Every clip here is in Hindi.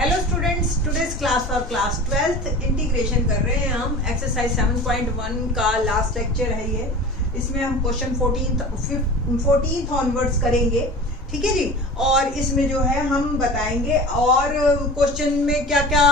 Hello students, today's class for class 12th integration कर रहे हैं हम। एक्सरसाइज 7.1 का लास्ट लेक्चर है ये। इसमें हम क्वेश्चन 14th ऑनवर्ड्स करेंगे, ठीक है जी। और इसमें जो है हम बताएंगे और क्वेश्चन में क्या क्या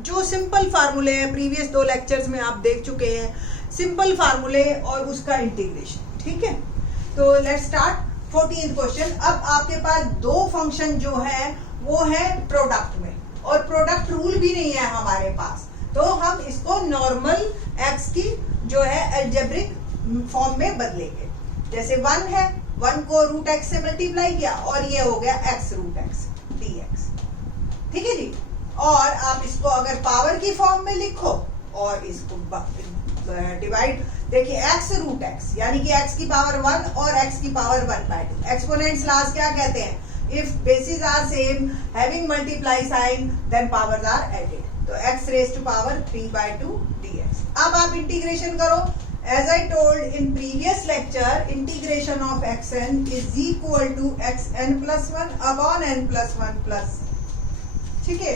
जो सिंपल फार्मूले हैं, प्रीवियस 2 लेक्चर्स में आप देख चुके हैं, सिंपल फार्मूले और उसका इंटीग्रेशन, ठीक है। तो लेट्स स्टार्ट 14th क्वेश्चन। अब आपके पास 2 फंक्शन जो है वो है प्रोडक्ट में, और प्रोडक्ट रूल भी नहीं है हमारे पास, तो हम इसको नॉर्मल एक्स की जो है अलजेब्रिक फॉर्म में बदलेंगे। जैसे 1 है, 1 को रूट एक्स से मल्टीप्लाई किया और ये हो गया एक्स रूट एक्स dx, ठीक है जी। और आप इसको अगर पावर की फॉर्म में लिखो और इसको डिवाइड, देखिए एक्स रूट एक्स यानी कि एक्स की पावर 1 और एक्स की पावर 1/2। एक्सपोनेंट्स लॉज क्या कहते हैं? If bases are same, having multiply sign, then powers are added. तो x raised to power 3/2 dx. अब आप इंटीग्रेशन करो। As I told in previous lecture, integration of xn is equal to xn plus 1 upon n plus 1 plus, ठीक है।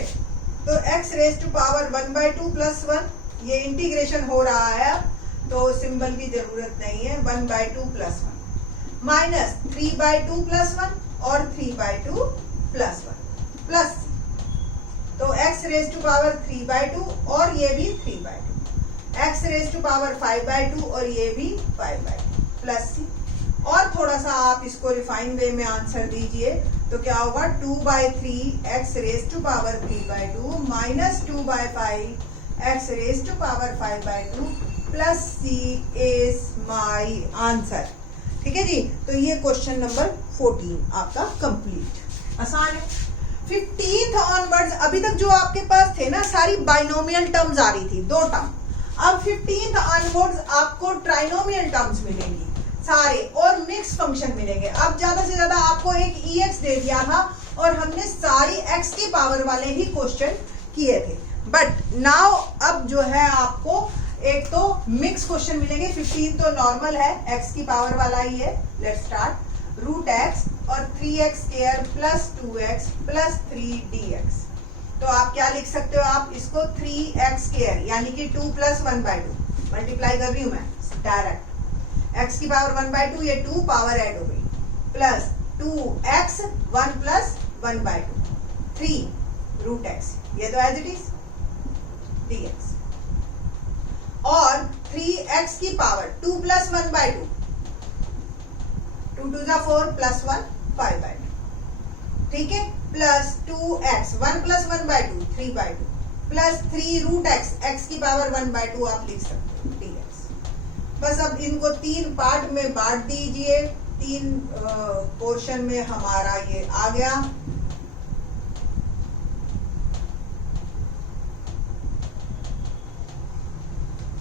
तो x raised to power 1/2 plus 1, ये इंटीग्रेशन हो रहा है, तो सिंबल की जरूरत नहीं है। 1/2 plus 1 माइनस 3/2 plus 1 और 3/2 plus 1 प्लस, तो x रेज टू पावर 3/2 और ये भी 3/2, x रेज टू पावर 5/2 और ये भी 5/2 प्लस c। और थोड़ा सा आप इसको रिफाइन वे में आंसर दीजिए तो क्या होगा? 2/3 x raise to power 3/2 minus 2/5 x raise to power 5/2 plus c is my answer, ठीक है जी। तो ये क्वेश्चन नंबर 14 आपका कंप्लीट, आसान है। 15th ऑनवर्ड्स, अभी तक जो आपके पास थे ना सारी बाइनोमियल टर्म्स आ रही थी, 2 टर्म। अब 15th ऑनवर्ड्स आपको ट्राइनोमियल टर्म्स मिलेंगी सारे, और मिक्स फंक्शन मिलेंगे। अब ज्यादा से ज्यादा आपको एक EX दे दिया था और हमने सारी x की पावर वाले ही क्वेश्चन किए थे, बट नाउ अब जो है आपको एक तो मिक्स क्वेश्चन मिलेंगे। 15 तो नॉर्मल है, x की पावर वाला ही है। Let's start. रूट x और 3x square plus 2x plus 3 dx। तो आप क्या लिख सकते हो? आप इसको 3x स्क्वायर यानी कि 2 प्लस 1/2 मल्टीप्लाई कर रही हूं मैं डायरेक्ट। x की पावर 1/2, ये 2 पावर ऐड हो गई, plus 2x 1 plus 1/2 3 root x, ये तो एज इट इज dx। और 3x की पावर 2 प्लस 1/2, 2 2 जा 4 प्लस 1 5/2, ठीक है। Plus 2x 1 plus 1/2 3/2 plus 3 root x, x की पावर 1/2 आप लिख सकते हो dx। बस अब इनको 3 पार्ट में बांट दीजिए, 3 पोर्शन में हमारा ये आ गया।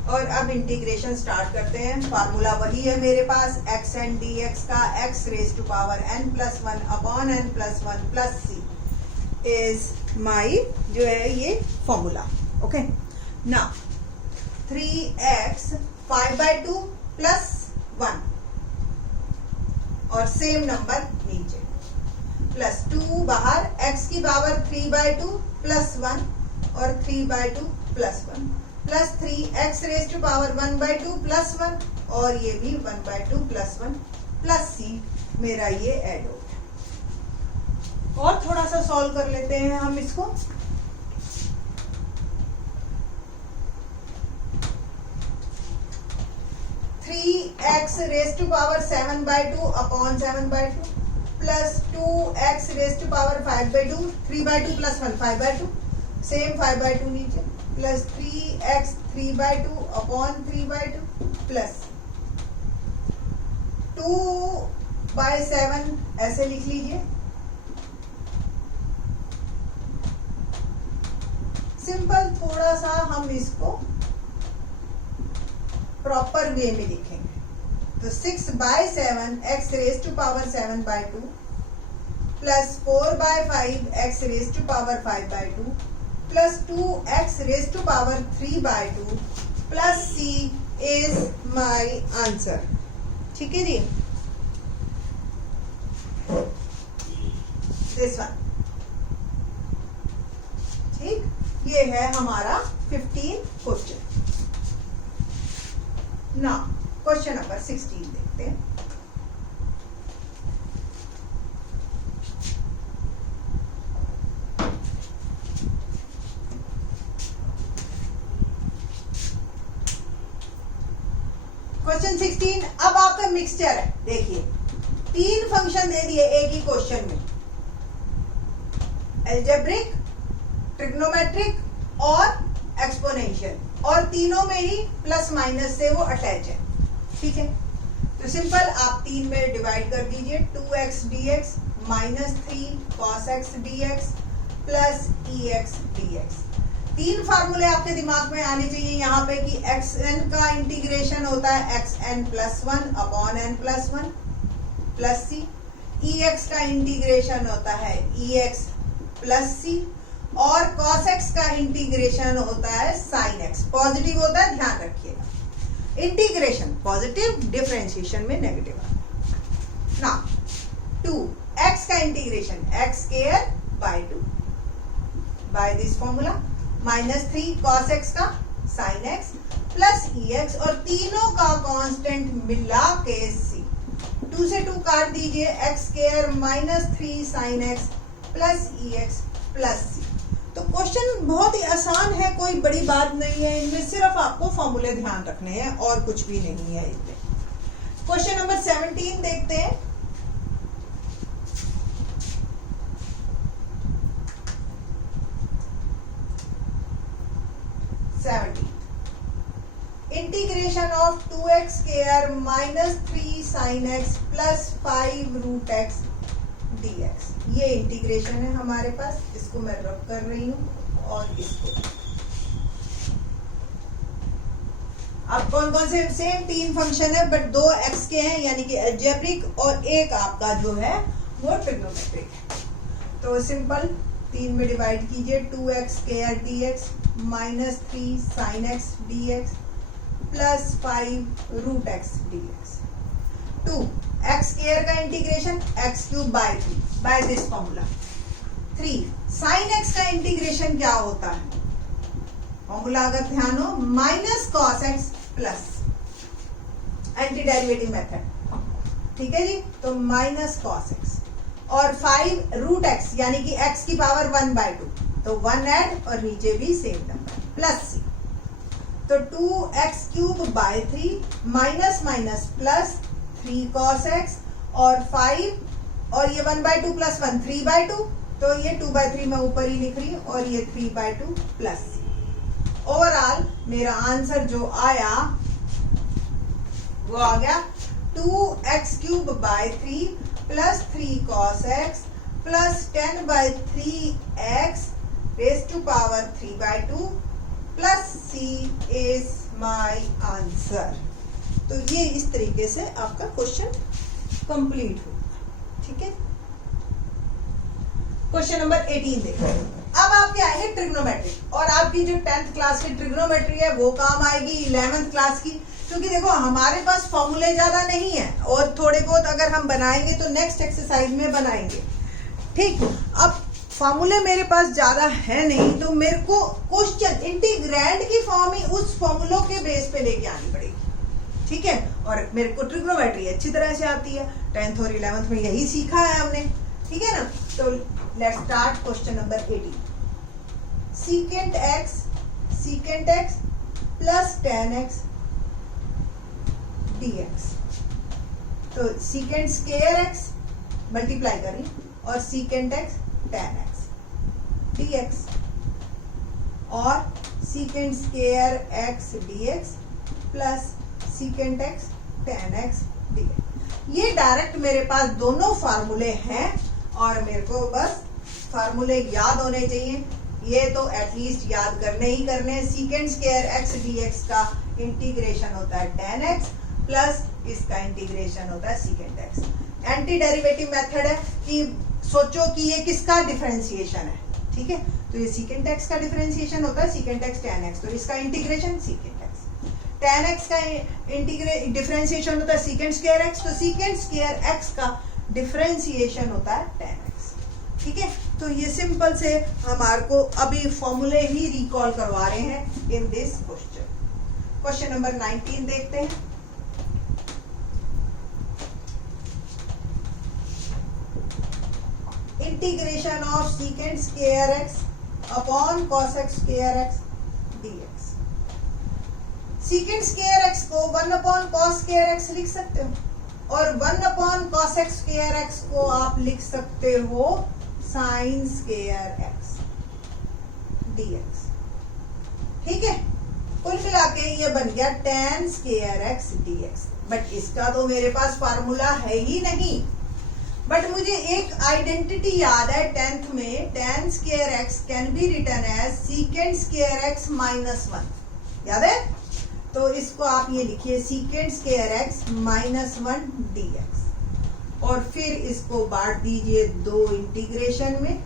और अब इंटीग्रेशन स्टार्ट करते हैं। फार्मूला वही है मेरे पास, x n dx का, x raise to power n plus 1 upon n plus 1 plus c is my जो है ये formula, okay. Now 3x 5/2 plus 1 और सेम नंबर नीचे, प्लस 2 बाहर, x की पावर 3/2 प्लस 1 और 3/2 plus 1 plus 3x raise to power 1/2 plus 1 और ये भी 1/2 प्लस 1 प्लस c, मेरा ये ऐड हो गया। और थोड़ा सा सॉल्व कर लेते हैं हम इसको। x raise to power 7/2 upon 7/2 plus 2x raise to power 5/2 3/2 plus 1 5/2, same 5/2 नीचे, प्लस 3x 3/2 अपॉन 3/2 प्लस 2/7 ऐसे लिख लीजिए। सिंपल, थोड़ा सा हम इसको प्रॉपर वे में लिखेंगे। तो 6/7 x raise to power 7/2 plus 4/5 x raise to power 5/2 plus 2x raise to power 3/2 plus c is my answer, ठीक है जी। दिस वन ठीक, ये है हमारा 15 क्वेश्चन। ना क्वेश्चन नंबर 16 देखते हैं। क्वेश्चन 16, अब आपका मिक्सचर है। देखिए 3 फंक्शन दे दिए एक ही क्वेश्चन में, अलजेब्रिक, ट्रिग्नोमेट्रिक और एक्सपोनेंशियल, और तीनों में ही प्लस माइनस से वो अटैच है। ठीक है, तो सिंपल आप 3 में डिवाइड कर दीजिए। 2x dx minus 3 cos x dx plus ex dx। 3 फार्मूले आपके दिमाग में आने चाहिए यहाँ पे कि xn का इंटीग्रेशन होता है xn plus 1 upon n plus 1 plus c, ex का इंटीग्रेशन होता है ex प्लस c, और cos x का इंटीग्रेशन होता है sin x। पॉजिटिव होता है, ध्यान रखिएगा। इंटीग्रेशन पॉजिटिव, डिफरेंशिएशन में नेगेटिव। ना 2x का integration x square by 2 by this formula, minus 3 cos x का sin x प्लस ex, और तीनों का कांस्टेंट मिला के c। 2 से 2 काट दीजिए, x square minus 3 sin x plus ex plus c। तो क्वेश्चन बहुत ही आसान है, कोई बड़ी बात नहीं है, इनमें सिर्फ आपको फॉर्मूले ध्यान रखने हैं और कुछ भी नहीं है इसमें। क्वेश्चन नंबर 17 देखते हैं। Integration of 2x square minus 3 sin x plus 5 root x dx। ये इंटीग्रेशन है हमारे पास, इसको मैं रब कर रही हूं, और इसको अब कौन कौन से सेम 3 फंक्शन है, बट 2 x के हैं यानी कि अलजेब्रिक, और एक आपका जो है वो ट्रिग्नोमेट्रिक है। तो सिंपल 3 में डिवाइड कीजिए। 2x square dx minus 3 sin x dx plus 5 root x dx। 2 x square का integration x cube by 3 by this formula. 3 sin x का इंटीग्रेशन क्या होता है, फॉर्मूला अगर ध्यान हो, minus cos x plus anti derivative method. ठीक है जी, तो माइनस cos x, और 5 रूट x यानी कि x की पावर 1 बाय 2, तो 1 ऐड और नीचे भी सेम नंबर प्लस c। तो 2x cube by 3 minus minus plus 3 cos x, और 5, और ये 1 बाय 2 प्लस 1 3 बाय 2, तो ये 2 बाय 3 मैं ऊपर ही लिख रही हूं, और ये 3 बाय 2 प्लस c। ओवरऑल मेरा आंसर जो आया वो आ गया 2x cube by 3 plus 3 cos x plus 10 by 3x raise to power 3 by 2 plus c is my answer. तो ये इस तरीके से आपका क्वेश्चन कंप्लीट होगा। ठीक है, क्वेश्चन नंबर 18 देखिए। अब आपके आएंगे ट्रिग्नोमेट्री, और आपकी जो 10th क्लास की ट्रिग्नोमेट्री है वो काम आएगी 11th क्लास की, क्योंकि देखो हमारे पास फॉर्मूले ज्यादा नहीं है, और थोड़े बहुत अगर हम बनाएंगे तो नेक्स्ट एक्सरसाइज में बनाएंगे। ठीक, अब फॉर्मूले मेरे पास ज्यादा है नहीं, तो मेरे को क्वेश्चन इंटीग्रैंड की फॉर्म ही उस फॉर्मूलों के बेस पे लेके आनी पड़ेगी। ठीक है, और मेरे को ट्रिग्नोमेट्री अच्छी तरह से आती है, 10th और 11th में यही सीखा है हमने। ठीक है ना, तो let's start question number 18। Secant x plus tan x dx। तो सीकेंट स्क्वायर x मल्टीप्लाई करें, और secant x tan x dx, और secant square x dx plus secant x tan x dx। ये डायरेक्ट मेरे पास दोनों फार्मूले हैं, और मेरे को बस फार्मूले याद होने चाहिए। ये तो एटलीस्ट याद करने ही करने। सीकेंट स्क्वायर x dx का इंटीग्रेशन होता है tan x प्लस इसका इंटीग्रेशन होता है secant x। Anti derivative method है कि सोचो कि ये किसका डिफरेंशिएशन है। ठीक है, तो ये सीकेंट x का डिफरेंशिएशन होता है सीकेंट x tan x, तो इसका integration secant x। tan x का डिफरेंशिएशन होता है सीकेंट स्क्वायर x, तो सीकेंट स्क्वायर x का डिफरेंशिएशन होता है tan x। ठीक है, तो ये सिंपल से हमारे को अभी फॉर्मूले ही रिकॉल करवा रहे हैं in this question. Question number 19 देखते हैं। Integration of secant square x upon cos x square x dx. Secant square x को 1 अपॉन कॉस स्क्वायर एक्स लिख सकते हो और 1 upon cos x square x को आप लिख सकते हो साइन स्क्वायर एक्स डीएक्स। ठीक है, कुल मिला के ये बन गया tan square x dx. But इसका तो मेरे पास फार्मूला है ही नहीं, बट मुझे एक आइडेंटिटी याद है 10th में, tan square x can be written as secant square x minus 1। याद है? तो इसको आप ये लिखिए secant square x minus 1 dx और फिर इसको बांट दीजिए दो इंटीग्रेशन में।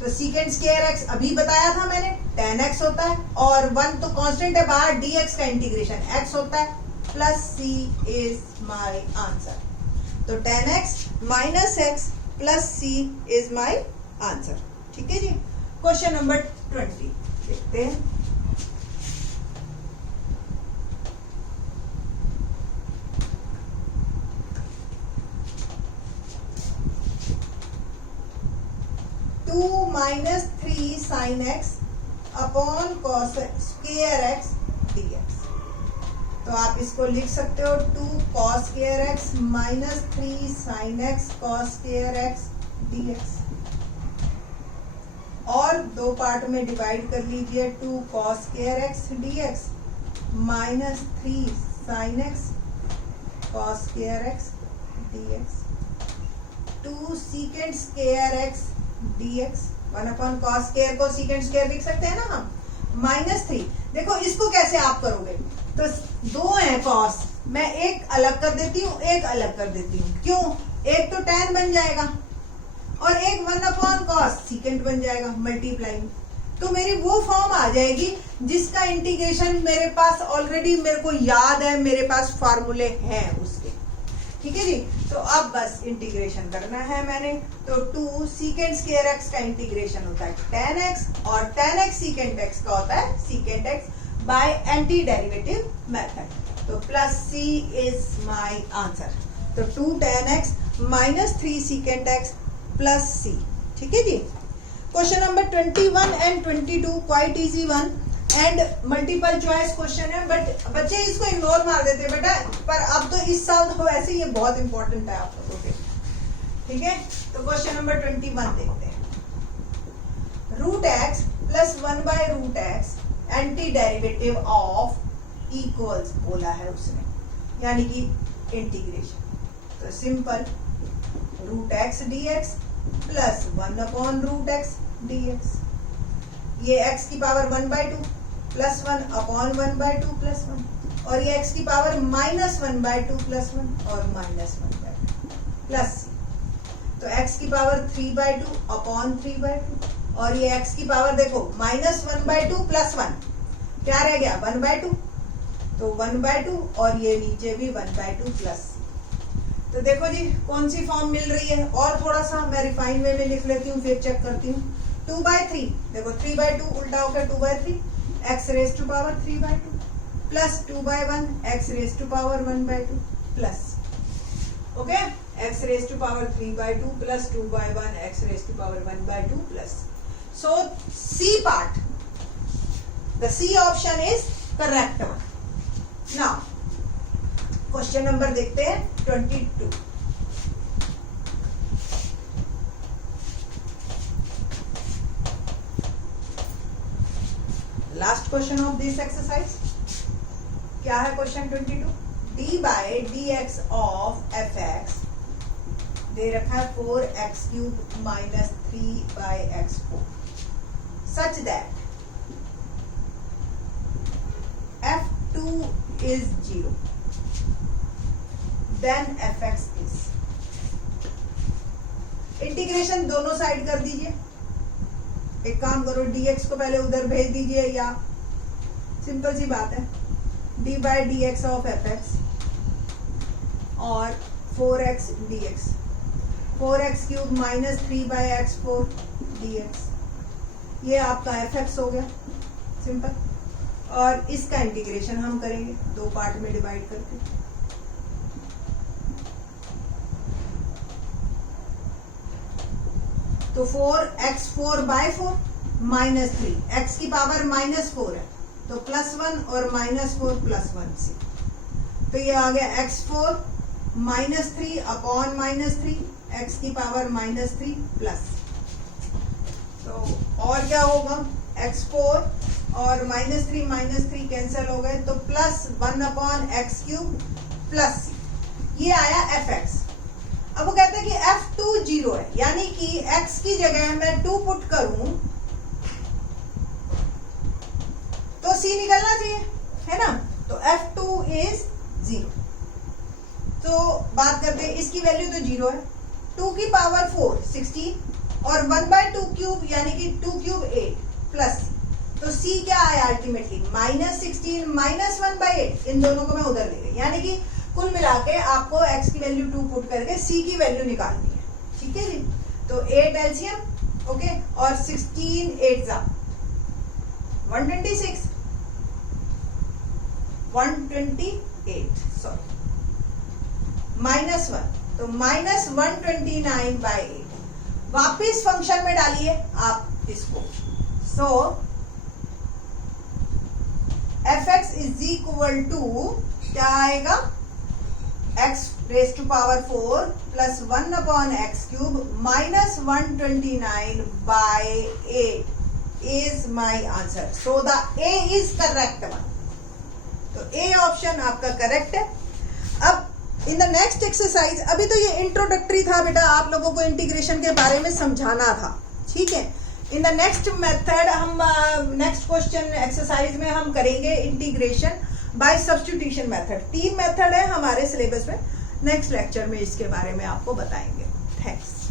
तो सीकेंट स्क्वायर एक्स अभी बताया था मैंने tan x होता है और 1 तो कांस्टेंट है बाहर, dx का इंटीग्रेशन x होता है, plus c is my answer. तो tan x minus x plus c is my answer. ठीक है जी। क्वेश्चन नंबर 20 देखते हैं। Minus 3 sine x upon cos square x dx. तो आप इसको लिख सकते हो 2 cos square x minus 3 sine x cos square x dx और दो पार्ट में डिवाइड कर लीजिए 2 cos square x dx minus 3 sine x cos square x dx 2 secant square x dx. 1 upon cos square को सीकेंट स्क्वायर लिख सकते हैं ना हम, माइनस 3। देखो इसको कैसे आप करोगे, तो दो है कॉस, मैं एक अलग कर देती हूँ, एक अलग कर देती हूँ। क्यों? एक तो tan बन जाएगा और एक 1 अपॉन कॉस सीकेंट बन जाएगा मल्टीप्लाइंग। तो मेरी वो फॉर्म आ जाएगी जिसका इंटीग्रेशन मेरे पास ऑलरेडी मेरे को याद है, मेरे पास फार्मूले हैं उसके। ठीक है जी। तो अब बस इंटीग्रेशन करना है मैंने। तो 2 सीकेंट स्क्वायर एक्स का इंटीग्रेशन होता है tan x और tan x सीकेंट x का होता है secant x by anti derivative method. तो plus c is my answer. तो 2 tan x minus 3 secant x plus c। ठीक है जी। Question number 21 and 22 quite easy one and multiple choice question है, बट बच्चे इसको इग्नोर मार देते हैं बेटा, पर अब तो इस साल तो वैसे ये बहुत इंपॉर्टेंट है आप लोगों के। ठीक है, तो क्वेश्चन नंबर 21 देखते हैं। Root x plus 1 by root x anti derivative of equals बोला है उसने, यानी कि इंटीग्रेशन। तो simple root x d x plus 1 upon root x d x. ये x की power 1 by 2 plus 1 upon 1 by 2 plus 1 और ये x की पावर माइनस 1 बाय 2 प्लस 1 और माइनस 1 बाय 2 प्लस c। तो x की पावर 3 बाय 2 अपॉन 3 बाय 2 और ये x की पावर देखो माइनस 1 बाय 2 प्लस 1, क्या रह गया 1 बाय 2। तो 1 बाय 2 और ये नीचे भी 1 बाय 2 प्लस c। तो देखो जी कौन सी फॉर्म मिल रही है, और थोड़ा सा मैं रिफाइन वे में लिख लेती हूँ फिर चेक करती हूँ। 2 बाय 3 देखो 3 बाय 2 उल्टा होकर 2 by 3 x raise to power 3 by 2 plus 2 by 1 x raise to power 1 by 2 plus okay x raise to power 3 by 2 plus 2 by 1 x raise to power 1 by 2 plus. So C part, the C option is correct one. Now question number देखते हैं 22। Last question of this exercise क्या है? Question 22। d by d x of f x दे रखा है 4x³ minus 3 by x4 such that f2 is 0 then fx is. Integration दोनों साइड कर दीजिए। एक काम करो dx को पहले उधर भेज दीजिए, या सिंपल सी बात है d by d x of f x और 4x dx, 4x cube minus 3/x4 dx, ये आपका fx हो गया सिंपल। और इसका इंटीग्रेशन हम करेंगे दो पार्ट में डिवाइड करके। तो 4x4/4 माइनस 3, x की पावर -4 है तो +1 और -4 +1 से, तो ये आ गया x4 -3 अपॉन -3, x की पावर -3 प्लस, तो और क्या होगा, x4 और -3 कैंसिल हो गए तो +1 अपॉन x³ प्लस ये आया fx। अब वो कहते हैं कि f2 0 है, यानी कि x की जगह मैं 2 पुट करूं तो c निकलना चाहिए, है ना, तो f2 इज 0। तो बात करते हैं, इसकी वैल्यू तो 0 है, 2 की पावर 4 16 और 1/2 क्यूब यानी कि 2 क्यूब 8 प्लस, तो c क्या आया अल्टीमेटली -16 -1/8, इन दोनों को मैं उधर ले गई, यानी कि कुल मिला के आपको x की वैल्यू 2 पुट करके c की वैल्यू निकालनी है, ठीक है जी। तो 8 एलसीएम ओके, और 16 8 जा 128 सॉरी -1, तो -129/8 वापिस फंक्शन में डालिए आप इसको। So fx is equal to क्या आएगा, x raise to power 4 plus 1 upon x³ minus 129/8 is my answer. So the A is correct one, तो ए ऑप्शन आपका करेक्ट है। अब इन द नेक्स्ट एक्सरसाइज, अभी तो ये इंट्रोडक्टरी था बेटा, आप लोगों को इंटीग्रेशन के बारे में समझाना था, ठीक है। इन द नेक्स्ट मेथड हम नेक्स्ट क्वेश्चन एक्सरसाइज में हम करेंगे integration by substitution method. 3 method है हमारे सिलेबस में, नेक्स्ट लेक्चर में इसके बारे में आपको बताएंगे। थैंक्स।